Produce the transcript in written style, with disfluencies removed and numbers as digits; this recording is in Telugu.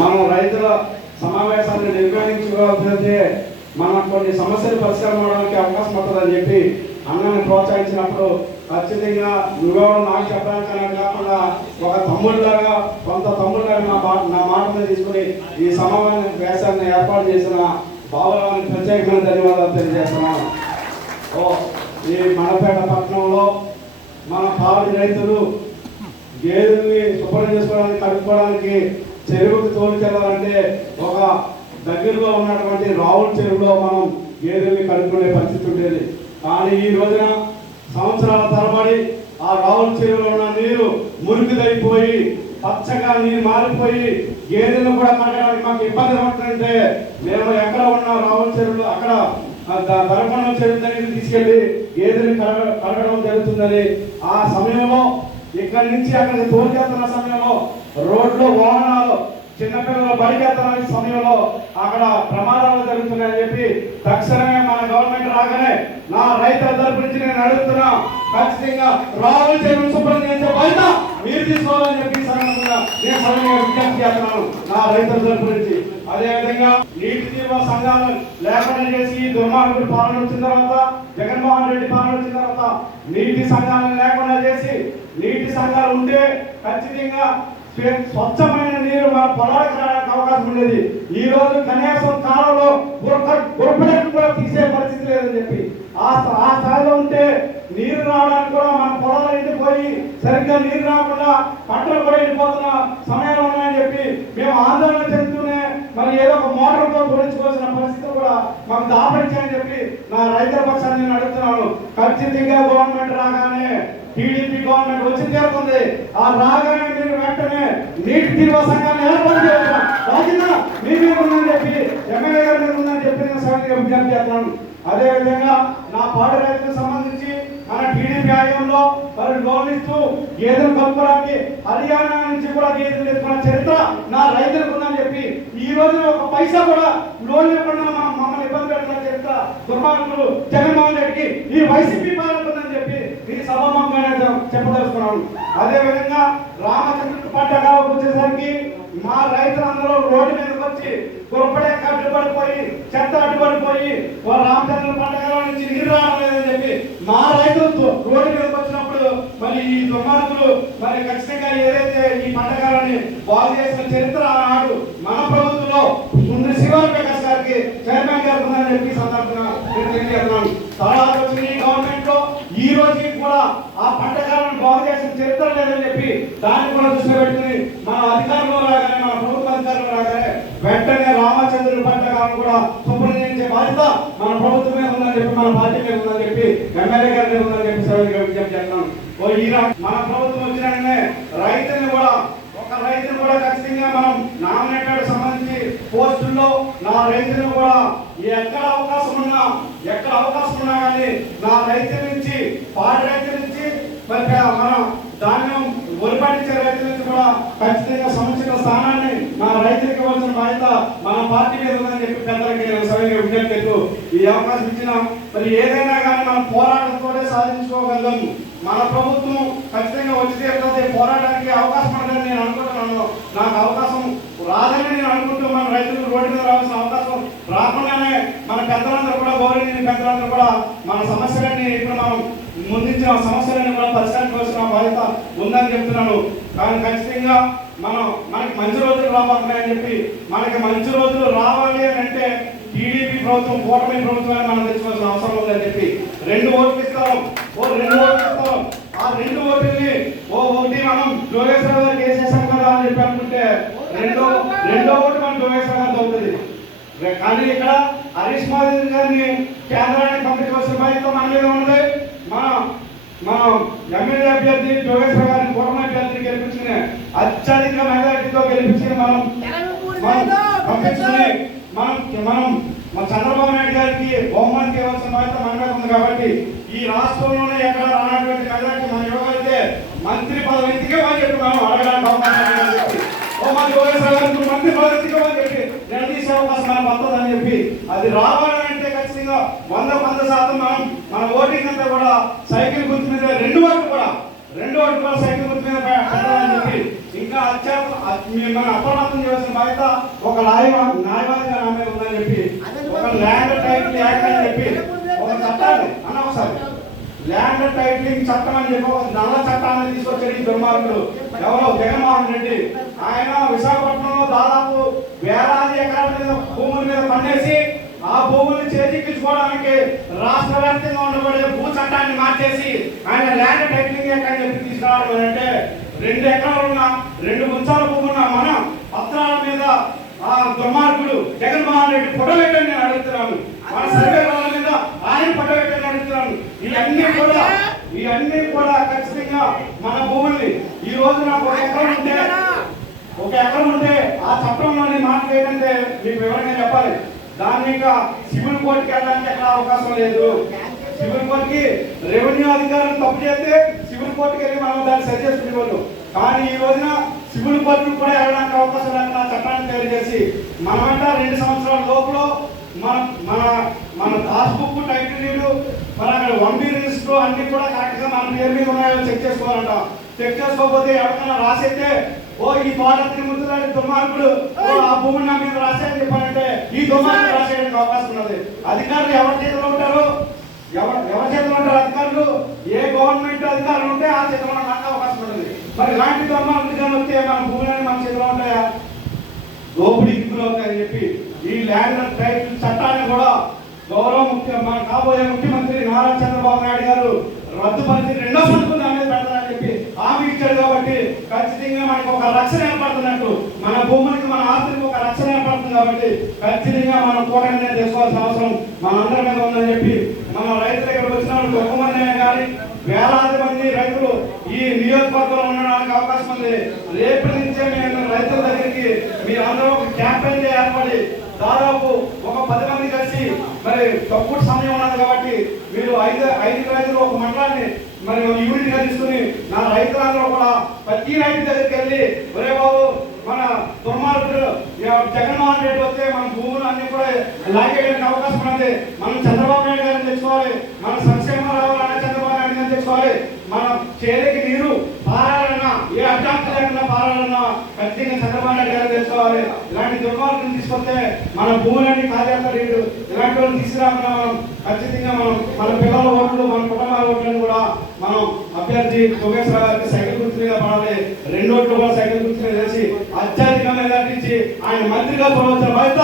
మనం రైతుల సమావేశాన్ని నిర్వహించుకోకపోతే మనం కొన్ని సమస్యలు పరిష్కారం అవడానికి అవకాశం ఉంటుందని చెప్పి అన్నని ప్రోత్సహించినప్పుడు ఖచ్చితంగా నువ్వెవరు నాకు చెప్పడానికి కాకుండా ఒక తమ్ముళ్ళలాగా కొంత తమ్ముళ్ళలాగా నా మాటను తీసుకుని ఈ సమావేశాన్ని ఏర్పాటు చేసిన బాబురావుని ప్రత్యేకమైన ధన్యవాదాలు తెలియజేస్తున్నాను. ఈ మనపేట పట్టణంలో మన పాడి రైతులు గేదెల్ని శుభ్రం చేసుకోవడానికి కడుక్కోవడానికి చెరువుకు తోలుకెళ్ళాలంటే ఒక దగ్గరలో ఉన్నటువంటి రావుల చెరువులో మనం గేదెల్ని కడుక్కునే పరిస్థితి ఉండేది. కానీ ఈ రోజున సంవత్సరాల తరబడి ఆ రావుల చెరువులో ఉన్న నీరు మురికిదైపోయి పచ్చగా నీరు మారిపోయి గేదెలు కూడా కడగడానికి మాకు ఇబ్బంది పడుతుంటే మేము ఎక్కడ ఉన్న రావుల చెరువులో అక్కడ దరకొండ చెరువు దగ్గర తీసుకెళ్లి గేదెలు కడగడం జరుగుతుందని ఆ సమయంలో ఇక్కడి నుంచి అక్కడికి తోలుకెళ్తున్న సమయంలో రోడ్లో వాహనాలు చిన్నపిల్లలు బడికెళ్తున్న సమయంలో అక్కడ ప్రమాదాలు జరుగుతున్నాయని చెప్పి తక్షణమే మన గవర్నమెంట్ రాగానే నా రైతుల తరపు నుంచి నేను అడుగుతున్నా, ఖచ్చితంగా రావుల చెరువు శుభ్రం చేసే బాధ్యత మీరు తీసుకోవాలని చెప్పి నేను సరళంగా విజ్ఞప్తి చేస్తున్నాను నా రైతుల తరపు నుంచి. అదేవిధంగా నీటి తీర్వ సంఘాలు లేకుండా చేసి దుర్మార్గుడు పాలన వచ్చిన తర్వాత, జగన్మోహన్ రెడ్డి పాలన వచ్చిన తర్వాత నీటి సంఘాలను లేకుండా చేసి నీటి సంఘాలు ఉంటే ఖచ్చితంగా స్వచ్ఛమైన నీరు మన పొలాలకు రావడానికి అవకాశం ఉండేది. ఈ రోజు కనీసం కాలంలో గురపడకు కూడా తీసే పరిస్థితి లేదని చెప్పి ఆ స్థాయిలో ఉంటే నీరు రావడానికి కూడా మన పొలాలు ఎండిపోయి సరిగ్గా నీరు రాకుండా పంటలు కూడా ఎండిపోతున్న సమయాలు ఉన్నాయని చెప్పి మేము ఆందోళన చెందుతూనే మరి ఏదో ఒక మోటార్తో తోడించుకోవాల్సిన పరిస్థితులు కూడా మాకు దాపరించాయని చెప్పి నా రైతుల పక్షాన్ని నేను అడుగుతున్నాను. ఖచ్చితంగా గవర్నమెంట్ రాగానే టీడీపీ గవర్నమెంట్ వచ్చి తీరుతుంది. ఆ రాగానే మీరు వెంటనే నీటి తీర్వ సంఘాన్ని ఏర్పాటు చేయాలి. బాధ్యత మీ మీద ఉందని చెప్పి ఎమ్మెల్యే గారి మీద ఉందని చెప్పి నేను సభ్యులుగా విజ్ఞప్తి చేస్తున్నాను. అదేవిధంగా నా పాడి రైతులకు సంబంధించి మన టీడీపీ హయాంలో మరి లోన్ ఇస్తూ గేదెలు కలుపుకోవడానికి హర్యానా నుంచి కూడా గేదెలు ఎత్తుకున్న చరిత్ర నా రైతులకు ఉందని చెప్పి ఈ రోజు ఒక పైసా కూడా లోన్ ఇవ్వకుండా మమ్మల్ని ఇబ్బంది పెడుతున్న చరిత్ర దుర్మార్గులు జగన్మోహన్ రెడ్డికి ఈ వైసీపీ పాలన ఉందని చెప్పి ఈ సభాముఖంగా చెప్పదలుచుకున్నాను. అదేవిధంగా రామచంద్రుడి పంట కాలకు వచ్చేసరికి మా రైతులందరూ రోడ్డు మీదకి వచ్చి గురపడే అడ్డుపడిపోయి చెత్త అడ్డుపడిపోయి రామచంద్రుడి పంటకాల నుంచి నీరు రావడం లేదని చెప్పి మా రైతులు రోడ్డు మీదకి వచ్చినప్పుడు మరి ఈ దుర్మార్గులు మరి ఖచ్చితంగా ఏదైతే ఈ పంటకాలని బాగు చేసిన చరిత్ర ఆనాడు మన ప్రభుత్వంలో శివారు ప్రకాష్ గారికి చైర్మన్ గారు ఉందని చెప్పి సందర్భంగా నేను తెలియజేస్తున్నాను. తర్వాత వచ్చిన ఈ గవర్నమెంట్ లో ఈ రోజుకి కూడా ఆ పంటకాలను బాగు చేసిన చరిత్ర లేదని చెప్పి దాన్ని కూడా దృష్టిలో పెట్టుకుని మన అధికారంలో రాగానే మన ప్రభుత్వ అధికారంలో రాగానే వెంటనే రామచంద్రుడి పంటకాలను కూడా శుభ్రం చేసే బాధ్యత మన ప్రభుత్వం మీద ఉందని చెప్పి మన పార్టీ మీద ఉందని చెప్పి ఎమ్మెల్యే గారి మీద ఉందని చెప్పి సభ్యులుగా విజ్ఞప్తి చేస్తున్నాను. మన ప్రభుత్వం వచ్చిన రైతుని కూడా ఒక రైతును కూడా ఖచ్చితంగా మనం నామినేటెడ్ సంబంధించి పోస్టుల్లో నా రైతులను కూడా ఎక్కడ అవకాశం ఉన్నా కానీ నా రైతుల నుంచి పాడి రైతుల నుంచి మరి మన ధాన్యం వరి పండించే రైతుల నుంచి కూడా ఖచ్చితంగా సముచిత స్థానాన్ని మన రైతులకు ఇవ్వాల్సిన బాధ్యత మన పార్టీ మీద ఉందని చెప్పి పెద్దలకి సభ్యులుగా విజ్ఞప్తి చేస్తూ ఈ అవకాశం ఇచ్చిన మరి ఏదైనా కానీ మనం పోరాటంతో సాధించుకోగలం. మన ప్రభుత్వం ఖచ్చితంగా వచ్చి తీరుతుంది. పోరాటానికి అవకాశం ఉండదని నేను అనుకుంటున్నాను. నాకు అవకాశం రాదని నేను అనుకుంటూ మన రైతులకు రోడ్డు మీద రావాల్సిన అవకాశం రాకుండానే మన పెద్దలందరూ కూడా గౌరవనీయ పెద్దలందరూ కూడా మన సమస్యలన్నీ ఇప్పుడు మనం ముందుంచిన సమస్యలన్నీ కూడా పరిష్కరించవలసిన బాధ్యత ఉందని చెప్తున్నాను. కానీ ఖచ్చితంగా మనకి మంచి రోజులు రాబోతున్నాయని చెప్పి మనకి మంచి రోజులు రావాలి అని అంటే టీడీపీ ప్రభుత్వం కూటమి ప్రభుత్వాన్ని మనం తెచ్చుకోవాల్సిన అవసరం ఉందని చెప్పి 2 ఓట్లు ఇస్తాం. ఆ 2 ఓట్లని ఒకటి మనం జోగేశ్వర గారికి వేసేసాం కదా అని చెప్పి అనుకుంటే రెండో ఓటు మనం జోగేశ్వర గారికి అవుతుంది. కానీ ఇక్కడ హరీష్ మాధవ్ గారిని కేంద్రానికి పంపించవలసిన బాధ్యత మన మీద ఉన్నది. మనం ఎమ్మెల్యే అభ్యర్థి జోగేశ్వర గారిని కూటమి అభ్యర్థిని గెలిపించుకుని అత్యధిక మెజారిటీతో గెలిపించుకుని మనం పంపించుకుని మనం మన చంద్రబాబు నాయుడు గారికి బహుమతి ఇవ్వాల్సిన బాధ్యత మన మీద ఉంది. కాబట్టి ఈ రాష్ట్రంలోనే ఎక్కడ రానటువంటి మెజారిటీ మనం ఇవ్వగలిగితే మంత్రి పదవి ఎందుకే అని చెప్పి మనం అడగడానికి మంత్రి పదవి ఎందుకే అని చెప్పి నిలదీసే అవకాశం మనకు వస్తుందని చెప్పి అది రావాలంటే ఖచ్చితంగా 100% మన ఓటింగ్ అంతా కూడా సైకిల్ గుర్తు మీద 2 ఓట్లు కూడా సైకిల్ గుర్తు మీద పెట్టాలని చెప్పి ఇంకా ఇంకా మిమ్మల్ని అప్రమత్తం చేసిన బాధ్యత ఒక న్యాయవాదిగా నా మీద ఉందని చెప్పి ఒక ల్యాండ్ టైటిల్ యాక్ట్ అని చెప్పి ఒక చట్టాన్ని అన్న ఒకసారి ల్యాండ్ టైటిలింగ్ చట్టం అని చెప్పి ఒక నల్ల చట్టాన్ని తీసుకొచ్చాడు ఈ దుర్మార్గుడు ఎవరో జగన్మోహన్ రెడ్డి. ఆయన విశాఖపట్నంలో దాదాపు వేలాది ఎకరాల మీద భూముల మీద పనిచేసి ఆ భూముల్ని చేజిక్కించుకోవడానికి రాష్ట్ర వ్యాప్తంగా ఉండబడే భూ చట్టాన్ని మార్చేసి ఆయన ల్యాండ్ టైటిలింగ్ యాక్ట్ అని చెప్పి తీసుకురావడం అంటే 2 ఎకరాలు ఉన్న 2 గుంచాల భూమి ఉన్న మన పత్రాల మీద ఆ దుర్మార్గుడు జగన్మోహన్ రెడ్డి ఫోటో పెట్టని నేను అడుగుతున్నాను. మన సర్వే వాళ్ళ మీద ఆయన ఫోటో పెట్టని అడుగుతున్నాను. ఇవన్నీ కూడా ఖచ్చితంగా మన భూముల్ని ఈ రోజు నాకు 1 ఎకరం ఉంటే ఆ చట్టంలోని మాట ఏంటంటే మీకు వివరంగా చెప్పాలి. దాన్ని ఇంకా సివిల్ కోర్టుకి వెళ్ళడానికి ఎక్కడ అవకాశం లేదు. సివిల్ కోర్టుకి రెవెన్యూ అధికారులు తప్పు చేస్తే సివిల్ కోర్టుకి వెళ్ళి మనం దాన్ని సరి చేసుకునేవాళ్ళు. కానీ ఈ రోజున సివిల్ కోర్టుకు కూడా వెళ్ళడానికి అవకాశం లేకుండా చట్టాన్ని తయారు చేసి మనమంట 2 సంవత్సరాల లోపల మన పాస్బుక్ టైటిల్ డీడ్ మన అక్కడ 1B రిజిస్టర్ అన్ని కూడా కరెక్ట్ గా మన పేరు మీద ఉన్నాయో చెక్ చేసుకోవాలంట. చెక్ చేసుకోకపోతే ఎవరికైనా రాసైతే ఈ పాలత్రి ముద్దులాంటి దుర్మార్గుడు ఆ భూమిని నా మీద రాసేయని చెప్పాలంటే ఈ దుర్మార్గుడు రాసేయడానికి అవకాశం ఉన్నది. అధికారులు ఎవరి చేతిలో ఉంటారు? ఎవరి చేతిలో ఉంటారు అధికారులు? ఏ గవర్నమెంట్ అధికారులు ఉంటే ఆ చేతిలో ఉండడానికి అవకాశం ఉంటుంది. మరి ఇలాంటి దుర్మార్గులు వస్తే మన భూములని మన చేతిలో ఉంటాయా? దోపిడీకి గురవుతాయని చెప్పి ఈ ల్యాండ్ టైటిల్ చట్టాన్ని కూడా మన కాబోయే ముఖ్యమంత్రి నారా చంద్రబాబు నాయుడు గారు రద్దుపరిచి 2వ సంతకం దాని మీద పెడతారని చెప్పి హామీ ఇచ్చాడు. కాబట్టి ఖచ్చితంగా మనకు ఒక రక్షణ ఏర్పడుతున్నట్టు, మన భూములకి మన ఆస్తికి ఒక రక్షణ ఏర్పడుతుంది. కాబట్టి ఖచ్చితంగా మనం పోరాటం చేసుకోవాల్సిన అవసరం మనందరి మీద ఉందని చెప్పి మన రైతుల దగ్గర వచ్చిన ఒక మంది కానీ వేలాది మంది రైతులు ఈ నియోజకవర్గంలో ఉండడానికి అవకాశం ఉంది. రేపటి నుంచే మేము రైతుల దగ్గరికి మీరందరూ ఒక క్యాంపెయిన్ ఏర్పడి దాదాపు ఒక 10 మంది కలిసి మరి తక్కువ సమయం ఉన్నది కాబట్టి మీరు 5 రైతులు ఒక మండలాన్ని మరి యూనిట్గా తీసుకుని నా రైతులందరూ కూడా ప్రతి రైతు దగ్గరికి వెళ్ళి ఒరే బాబు మన దుర్మార్గుడు జగన్మోహన్ రెడ్డి వస్తే మన భూములు అన్ని కూడా లాగేయడానికి అవకాశం ఉన్నది. మనం చంద్రబాబు నాయుడు గారిని తెచ్చుకోవాలి, మన సంక్షేమ రావాలన్నా చంద్రబాబు నాయుడు గారిని తెచ్చుకోవాలి. మన చేతికి నీరు పారాలన్నా ఏ అడ్డాంత లేకుండా పారాలన్నా ఖచ్చితంగా చంద్రబాబు నాయుడు గారిని తెచ్చుకోవాలి. ఇలాంటి దుర్మార్గులను తీసుకొస్తే మన భూములన్నీ కాజేస్తారు. ఇలాంటి వాళ్ళని తీసుకురాకుండా మనం ఖచ్చితంగా మన పిల్లల ఓట్లు మన కుటుంబాల ఓట్లను కూడా మనం అభ్యర్థి యోగేశ్వర గారికి సైకిల్ గుర్తు మీద పడాలి. 2 ఓట్లు కూడా సైకిల్ గుర్తు మీద చేసి అత్యధికంగా ఆయన మంత్రిగా చూడవలసిన బాధ్యత